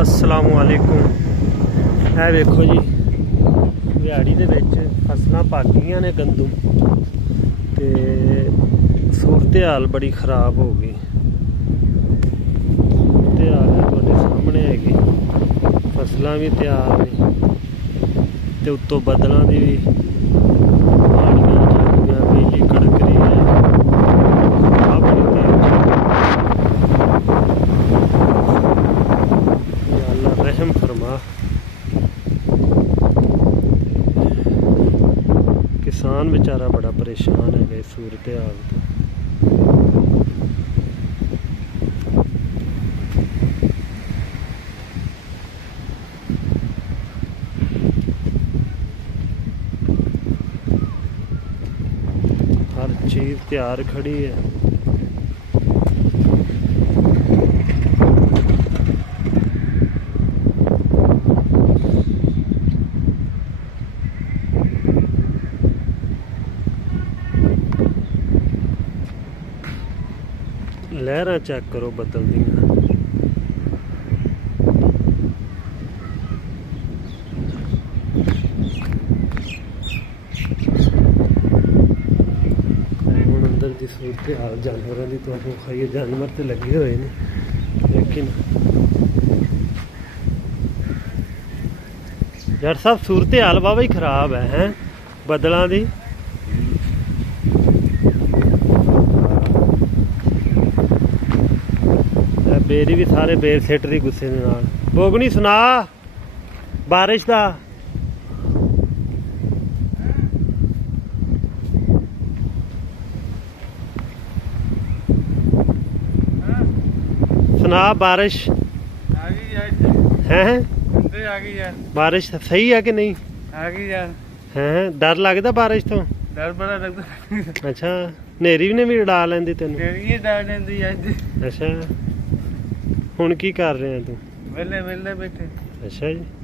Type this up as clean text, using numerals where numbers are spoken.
अस्सलामुअलैकुम। ਇਹ ਵੇਖੋ ਜੀ ਦਿਹਾੜੀ ਦੇ ਵਿੱਚ ਫਸਲਾਂ ਪੱਕ ਗਈਆਂ ਨੇ ਗੰਦਮ ਤੇ ਸੂਰਤ ਹਾਲ ਬੜੀ ਖਰਾਬ ਹੋ ਗਈ। ਤੇ ਹਾਲ ਤੁਹਾਡੇ ਸਾਹਮਣੇ ਹੈਗੀ, ਫਸਲਾਂ ਵੀ ਤਿਆਰ ਨੇ ਤੇ ਉੱਤੋਂ ਬੱਦਲਾਂ ਦੀ ਵੀ ਪਾਣੀਆਂ ਜਾਂਦੀਆਂ, ਬਿਜਲੀ ਕੜਕ ਰਹੀ ਹੈ। रहम फरमा। किसान बेचारा बड़ा परेशान है इस सूरत हाल तो। हर चीज तैयार खड़ी है। लहरां चेक करो बदल दियां। हुण अंदर दी सूरत हाल जानवरां दी तुहानूं खाइए, जानवर ते लगे हुए ने लेकिन यार साहब सूरत हाल वावा ही खराब है बदलां दी। बेरी भी सारे बेर सिट रही गुस्से दे नाल। बोगनी सुना बारिश दा। सुना बारिश आ गई है बारिश सही है कि नहीं? आ गई यार। है डर लगदा बारिश तो? डर बड़ा लगदा। अच्छा नेरी भी ने भी उड़ा लेंदी तेन? नेरी डाल लेंदी अज। अच्छा हुण की कर रहे हैं तू? वेले वेले बैठे। अच्छा जी।